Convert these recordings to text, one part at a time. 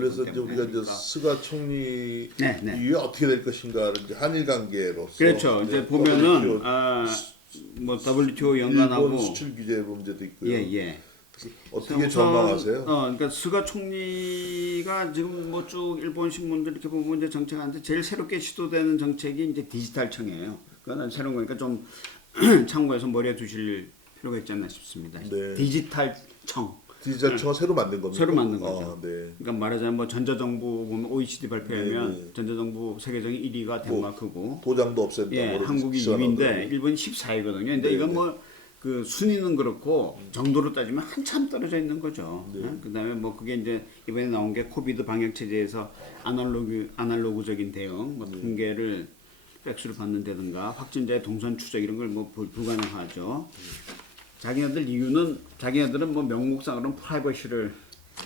그래서 이제 우리가 이제 스가 총리 네, 네. 이후에 어떻게 될 것인가를 이제 한일 관계로서 그렇죠. 이제 보면은 뭐 WTO 연관하고 일본 수출 규제 문제도 있고요. 예. 어떻게 전망하세요? 그러니까 스가 총리가 지금 뭐 쭉 일본 신문들 이렇게 보면 이제 정책하는데 제일 새롭게 시도되는 정책이 이제 디지털청이에요. 그건 새로운 거니까 좀 참고해서 머리에 두실 필요가 있지 않나 싶습니다. 네. 디지털청. 디지털청을 새로 만든 겁니다. 새로 만든 거죠. 네. 그러니까 말하자면 뭐 전자정부 보면 OECD 발표하면 네. 전자정부 세계적인 1위가 덴마크고 도장도 없앤다고 예, 한국이 2위인데 일본이 14위거든요. 근데 네, 이건 뭐 그 순위는 그렇고 정도로 따지면 한참 떨어져 있는 거죠. 네. 그다음에 뭐 그게 이제 이번에 나온 게 코비드 방역 체제에서 아날로그적인 대응, 뭐 통계를 백수를 받는다든가 확진자의 동선 추적 이런 걸 뭐 불가능하죠. 자기네들 이유는 자기네들은 뭐 명목상으로는 프라이버시를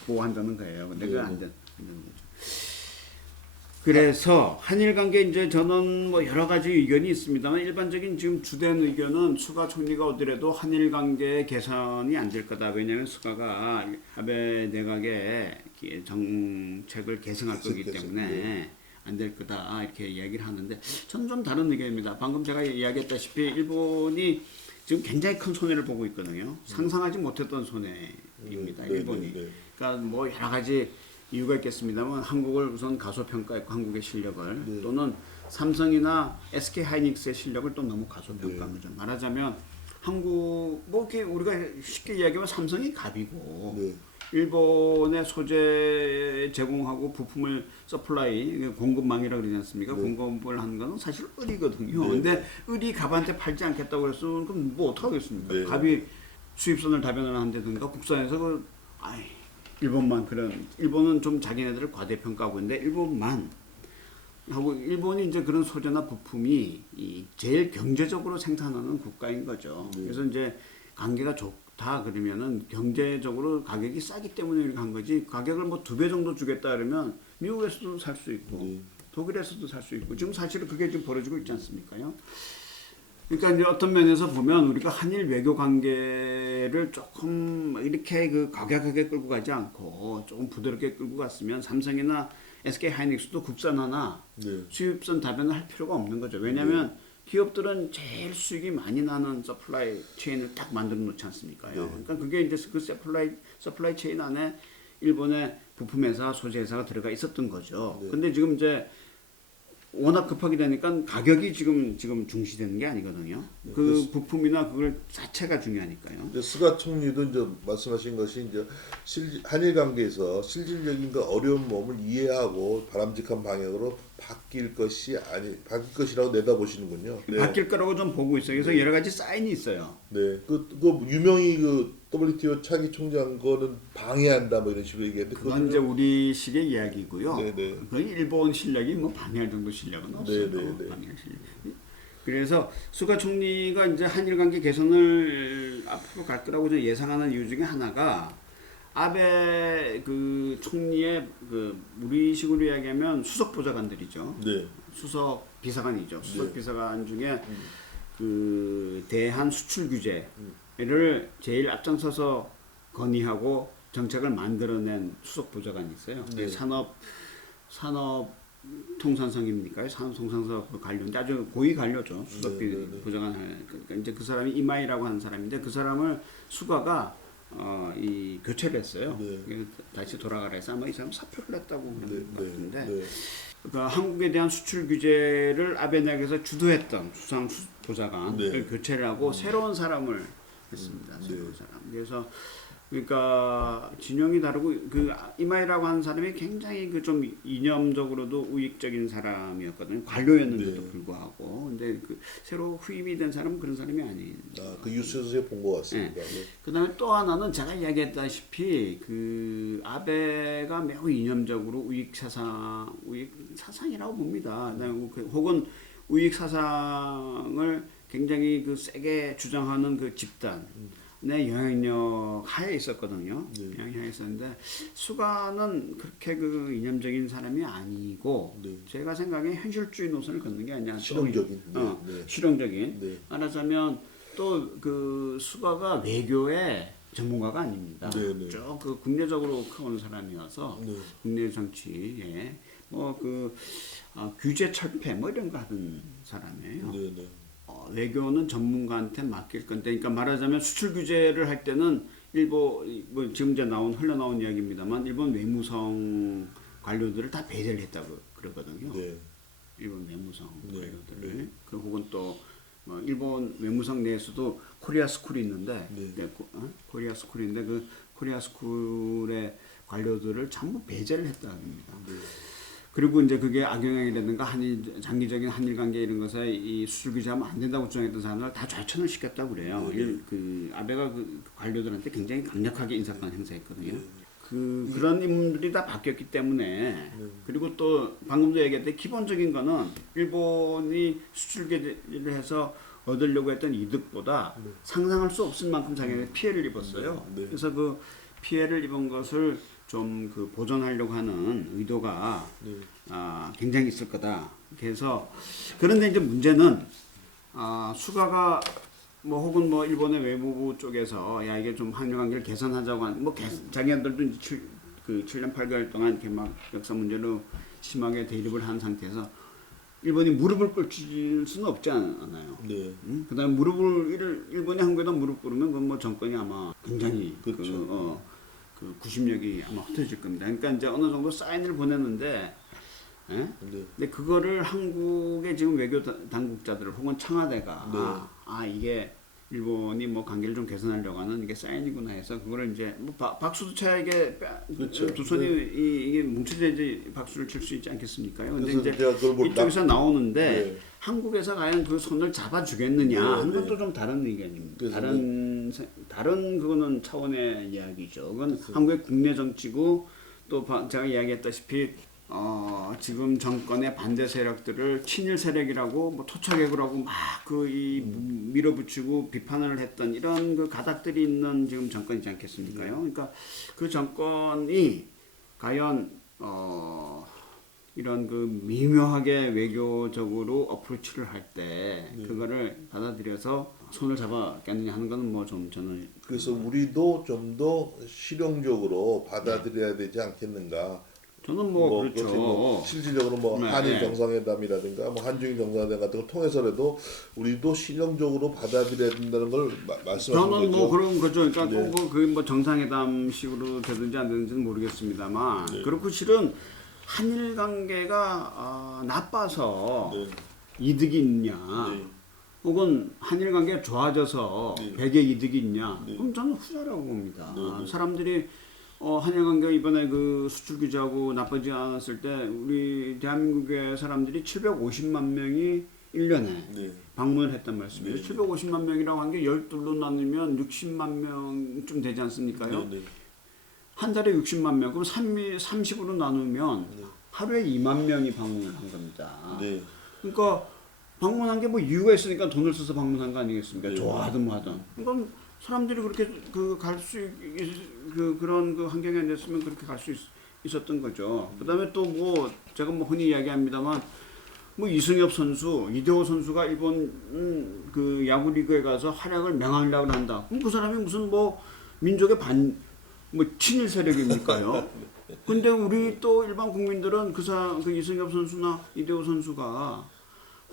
보호한다는 거예요. 근데 그게 안 되는 거죠. 그래서 한일 관계 이제 저는 뭐 여러 가지 의견이 있습니다만 일반적인 지금 주된 의견은 수가 총리가 오더라도 한일 관계 개선이 안 될 거다. 왜냐하면 수가가 아베 내각의 정책을 계승할 거기 때문에 안 될 거다 이렇게 이야기를 하는데 저는 좀 다른 의견입니다. 방금 제가 이야기했다시피 일본이 지금 굉장히 큰 손해를 보고 있거든요. 상상하지 못했던 손해입니다. 일본이. 그러니까 뭐 여러 가지 이유가 있겠습니다만 한국을 우선 가소평가했고 한국의 실력을 또는 삼성이나 SK 하이닉스의 실력을 또 너무 가소평가한 거죠. 말하자면 한국 뭐 이렇게 우리가 쉽게 이야기하면 삼성이 갑이고 일본의 소재 제공하고 부품을 서플라이 공급망이라고 그러지 않습니까? 공급을 하는 거는 사실 을이거든요. 근데 을이 갑한테 팔지 않겠다고 그랬으면 그럼 뭐 어떻게 하겠습니까? 갑이 수입선을 다변을 한다든가 국산에서 일본만 그런 일본은 좀 자기네들을 과대평가하고 있는데 일본만 하고 일본이 이제 그런 소재나 부품이 제일 경제적으로 생산하는 국가인 거죠. 그래서 이제 관계가 좋다 그러면은 경제적으로 가격이 싸기 때문에 이렇게 한 거지 가격을 뭐 2배 정도 주겠다 그러면 미국에서도 살 수 있고 독일에서도 살 수 있고 지금 사실은 그게 지금 벌어지고 있지 않습니까요? 그러니까 이제 어떤 면에서 보면 우리가 한일 외교 관계를 조금 이렇게 그 과격하게 끌고 가지 않고 조금 부드럽게 끌고 갔으면 삼성이나 SK 하이닉스도 국산 하나 수입선 다변을 할 필요가 없는 거죠. 왜냐하면 기업들은 제일 수익이 많이 나는 서플라이 체인을 딱 만들어 놓지 않습니까요? 그러니까 그게 이제 그 서플라이 체인 안에 일본의 부품회사, 소재회사가 들어가 있었던 거죠. 근데 지금 이제 워낙 급하게 되니까 가격이 지금 중시되는 게 아니거든요. 그 부품이나 그걸 자체가 중요하니까요. 스가 총리도 이제 말씀하신 것이 이제 한일 관계에서 실질적인 그 어려운 몸을 이해하고 바람직한 방향으로 바뀔 것이라고 내다보시는군요. 바뀔 거라고 좀 보고 있어요. 그래서 여러 가지 사인이 있어요. 네, 그 유명히 그 WTO 차기 총장 거는 방해한다 뭐 이런 식으로 얘기했는데 그건 이제 우리식의 이야기고요. 네네. 그 일본 실력이 뭐 방해할 정도 실력은 없어요. 방해할 실력. 그래서 수가 총리가 이제 한일 관계 개선을 앞으로 갈 거라고 저 예상하는 이유 중에 하나가 아베 그 총리의 그 우리식으로 이야기하면 수석 보좌관들이죠. 수석 비서관이죠. 수석 비서관 중에 그 대한 수출 규제를 제일 앞장서서 건의하고 정책을 만들어낸 수석 보좌관이 있어요. 산업통상성입니까? 산업통상서 관료인데 아주 고위 관료죠. 수석 보좌관. 그러니까 이제 그 사람이 이마이라고 하는 사람인데 그 사람을 수가가 교체를 했어요. 다시 돌아가라 해서 아마 이 사람 사표를 냈다고 그러는 것 같은데 그러니까 한국에 대한 수출 규제를 아베 내각에서 주도했던 수상 보좌관을 교체를 하고 새로운 사람을 했습니다. 새로운 사람. 그래서 그러니까 진영이 다르고 그 이마이라고 하는 사람이 굉장히 그 좀 이념적으로도 우익적인 사람이었거든요. 관료였는데도 불구하고. 근데 그 새로 후임이 된 사람은 그런 사람이 아닌. 그 뉴스에서 본 것 같습니다. 그다음에 또 하나는 제가 이야기했다시피 그 아베가 매우 이념적으로 우익 사상이라고 봅니다. 그다음에 혹은 우익 사상을 굉장히 그 세게 주장하는 그 집단. 내 영향력 하에 있었거든요. 영향력에 있었는데 수가는 그렇게 그 이념적인 사람이 아니고 제가 생각에 현실주의 노선을 걷는 게 아니라 실용적인. 실용적인. 말하자면 또 그 수가가 외교에 전문가가 아닙니다. 네네. 쭉 그 국내적으로 커온 사람이어서 네. 국내 정치에 뭐그 규제 철폐 뭐 이런 거 하던 사람이에요. 네네. 외교는 전문가한테 맡길 건데, 그러니까 말하자면 수출 규제를 할 때는 일본 뭐 지금 이제 흘러나온 이야기입니다만 일본 외무성 관료들을 다 배제를 했다고 그러거든요. 네. 일본 외무성 네. 관료들을 네. 그 혹은 또 뭐 일본 외무성 내에서도 코리아 스쿨이 있는데 네. 코리아 스쿨이 있는데 그 코리아 스쿨의 관료들을 전부 배제를 했다고 합니다. 네. 그리고 이제 그게 악영향이라든가 장기적인 한일 관계 이런 것에 이 수출 규제하면 안 된다고 주장했던 사람을 다 좌천을 시켰다고 그래요. 그 아베가 그 관료들한테 굉장히 강력하게 인사권 행사했거든요. 그런 인물들이 다 바뀌었기 때문에 그리고 또 방금도 얘기했듯이 기본적인 거는 일본이 수출 규제를 해서 얻으려고 했던 이득보다 상상할 수 없을 만큼 자기네 피해를 입었어요. 네. 그래서 그 피해를 입은 것을 좀 그 보전하려고 하는 의도가 네. 굉장히 있을 거다. 그래서 그런데 이제 문제는 수가가 뭐 혹은 뭐 일본의 외무부 쪽에서 야 이게 좀 한일 관계를 개선하자고 하는 뭐 자기네들도 이제 7년 8개월 동안 이렇게 막 역사 문제로 심하게 대립을 한 상태에서 일본이 무릎을 꿇칠 수는 없지 않아요. 네. 그다음에 일본이 한국에다 무릎 꿇으면 그건 뭐 정권이 아마 굉장히 그렇죠. 그 구심력이 아마 흩어질 겁니다. 그러니까 이제 어느 정도 사인을 보냈는데, 예? 네. 근데 그거를 한국의 지금 외교 당국자들 혹은 청와대가 이게 일본이 뭐 관계를 좀 개선하려고 하는 이게 사인이구나 해서 그거를 이제 뭐 박수도 쳐야게 그렇죠. 두 손이 이게 뭉쳐져야지 박수를 칠 수 있지 않겠습니까요? 근데 그래서 이제 제가 그걸 이쪽에서 나오는데 네. 한국에서 과연 그 손을 잡아주겠느냐 하는 네, 것도 좀 다른 의견입니다. 그래서 다른 그거는 차원의 이야기죠. 그건 한국의 국내 정치고 또 제가 이야기했다시피 지금 정권의 반대 세력들을 친일 세력이라고 뭐 토착외교라고 막 밀어붙이고 비판을 했던 이런 그 가닥들이 있는 지금 정권이지 않겠습니까요? 그러니까 그 정권이 과연 이런 그 미묘하게 외교적으로 어프로치를 할 때 그거를 받아들여서 손을 잡았겠느냐 하는 거는 뭐 좀 저는 그래서 우리도 좀 더 실용적으로 받아들여야 되지 않겠는가. 저는 뭐 그렇지, 그렇죠. 뭐 실질적으로 뭐 네. 한일 정상회담이라든가 뭐 한중일 정상회담 같은 거 통해서라도 우리도 실용적으로 받아들여야 된다는 걸 말씀하신 저는 거죠. 뭐 그런 거죠. 그러니까 네. 꼭 그게 뭐 정상회담식으로 되든지 안 되는지는 모르겠습니다만 네. 그렇고 실은 한일 관계가 나빠서 네. 이득이 있냐 네. 혹은 한일 관계가 좋아져서 네. 백의 이득이 있냐 네. 그럼 저는 후자라고 봅니다. 네, 네. 사람들이 한일 관계가 이번에 그 수출 규제하고 나쁘지 않았을 때 우리 대한민국의 사람들이 750만 명이 1년에 네. 방문을 했단 말씀이에요. 네. 750만 명이라고 한 게 12로 나누면 60만 명쯤 되지 않습니까요? 네. 네. 한 달에 60만 명, 그럼 30으로 나누면 하루에 2만 명이 방문을 한 겁니다. 네. 그러니까 방문한 게 뭐 이유가 있으니까 돈을 써서 방문한 거 아니겠습니까? 네. 좋아하든 뭐하든. 그러니까 사람들이 그렇게 갈 수 그런 그 환경이 안 됐으면 그렇게 갈 수 있었던 거죠. 그다음에 또 뭐 제가 뭐 흔히 이야기합니다만 뭐 이승엽 선수, 이대호 선수가 일본 그 야구 리그에 가서 활약을 맹활약을 한다. 그럼 그 사람이 무슨 뭐 민족의 뭐 친일 세력입니까요? 근데 우리 또 일반 국민들은 그 이승엽 선수나 이대호 선수가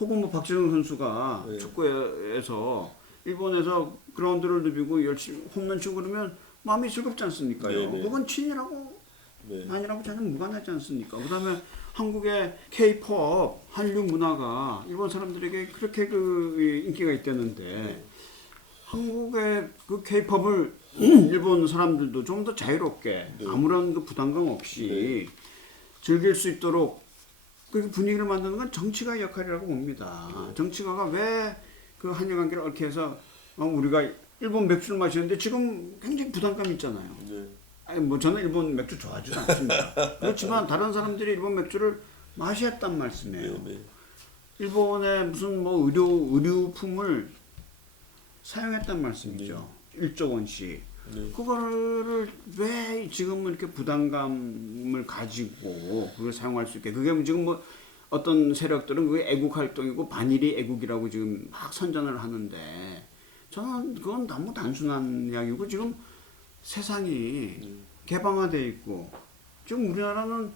혹은 뭐 박지성 선수가 네. 축구에서 일본에서 그라운드를 누비고 열심히 홈런 치고 그러면 마음이 즐겁지 않습니까요? 네, 네. 그건 친일하고 네. 아니라고 전혀 무관하지 않습니까? 그다음에 한국의 K-pop 한류 문화가 일본 사람들에게 그렇게 그 인기가 있다는데 한국의 그 K-pop을 일본 사람들도 좀 더 자유롭게 아무런 그 부담감 없이 즐길 수 있도록 그 분위기를 만드는 건 정치가의 역할이라고 봅니다. 정치가가 왜 그 한일 관계를 얽히 해서 우리가 일본 맥주를 마시는데 지금 굉장히 부담감이 있잖아요. 네. 아니 뭐 저는 일본 맥주 좋아하지도 않습니다. 그렇지만 다른 사람들이 일본 맥주를 마셨단 말씀이에요. 네. 일본의 무슨 뭐 의류품을 사용했단 말씀이죠. 1조 원씩. 네. 그거를 왜 지금은 이렇게 부담감을 가지고 그걸 사용할 수 있게 그게 지금 뭐 어떤 세력들은 그게 애국 활동이고 반일이 애국이라고 지금 막 선전을 하는데 저는 그건 너무 단순한 이야기고 지금 세상이 개방화돼 있고 지금 우리나라는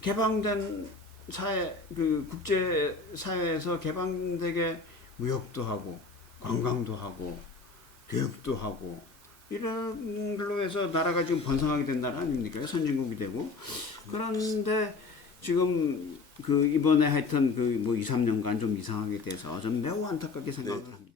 개방된 사회 그 국제 사회에서 개방되게 무역도 하고 관광도 하고 교육도 하고 이런 걸로 해서 나라가 지금 번성하게 된 나라 아닙니까? 선진국이 되고 그런데 지금 그 이번에 하여튼 그 뭐 2, 3년간 좀 이상하게 돼서 좀 매우 안타깝게 생각을 합니다.